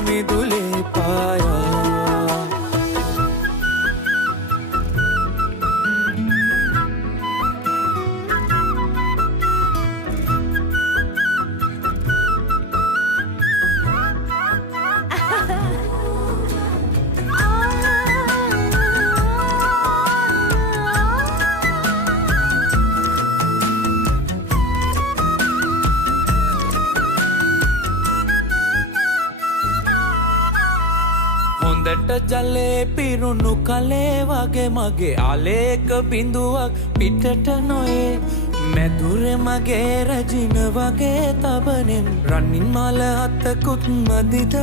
මිදුලේ පායා හොඳට ජලේ පිරුණු කලේ වගේ මගේ ආලේක බිඳුවක් පිටට නොයේ මැදුරේ මගේ රැජින වගේ තබනෙන් රනින් මල අතකුත් මදිද